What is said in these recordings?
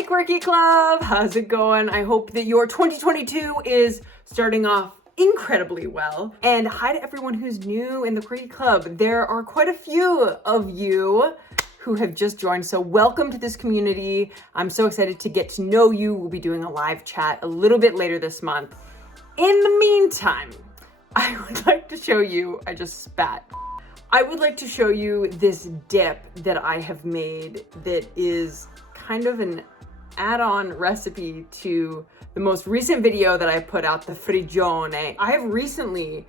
Hey Quirky Club, how's it going? I hope that your 2022 is starting off incredibly well. And hi to everyone who's new in the Quirky Club. There are quite a few of you who have just joined, so welcome to this community. I'm so excited to get to know you. We'll be doing a live chat a little bit later this month. In the meantime, I would like to show you, I just spat. I would like to show you this dip that I have made that is kind of an add-on recipe to the most recent video that I put out, the frigione. I have recently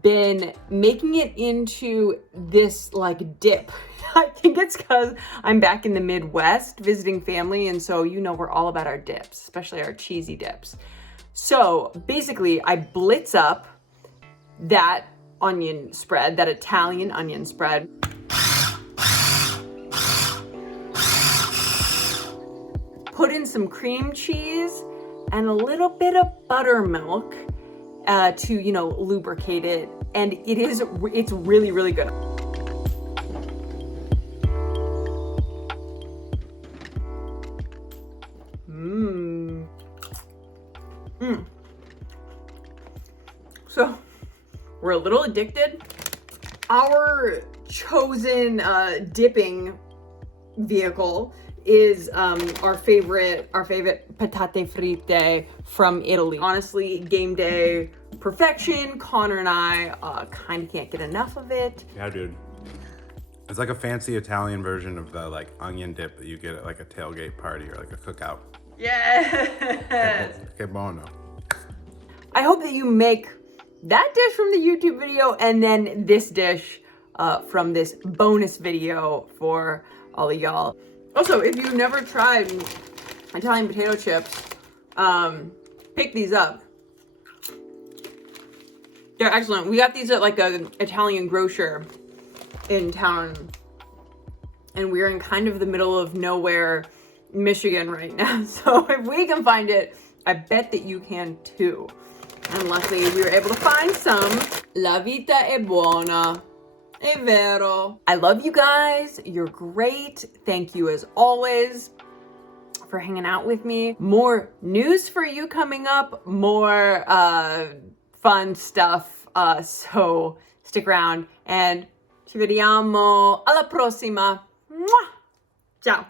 been making it into this like dip. I think it's because I'm back in the Midwest visiting family, and so you know we're all about our dips, especially our cheesy dips. So basically I blitz up that onion spread, that Italian onion spread. Put in some cream cheese and a little bit of buttermilk to, you know, lubricate it. And it's really, really good. So we're a little addicted. Our chosen dipping vehicle is our favorite patate fritte from Italy. Honestly, game day perfection. Connor and I kind of can't get enough of it. Yeah, dude. It's like a fancy Italian version of the like onion dip that you get at like a tailgate party or like a cookout. Yes. Que bono. I hope that you make that dish from the YouTube video and then this dish from this bonus video for all of y'all. Also, if you've never tried Italian potato chips, pick these up. They're excellent. We got these at like an Italian grocer in town, and we're in kind of the middle of nowhere, Michigan right now. So if we can find it, I bet that you can too. And luckily we were able to find some. La vita è buona. È vero. I love you guys. You're great. Thank you as always for hanging out with me. More news for you coming up. More fun stuff. So stick around and ci vediamo alla prossima. Mwah! Ciao.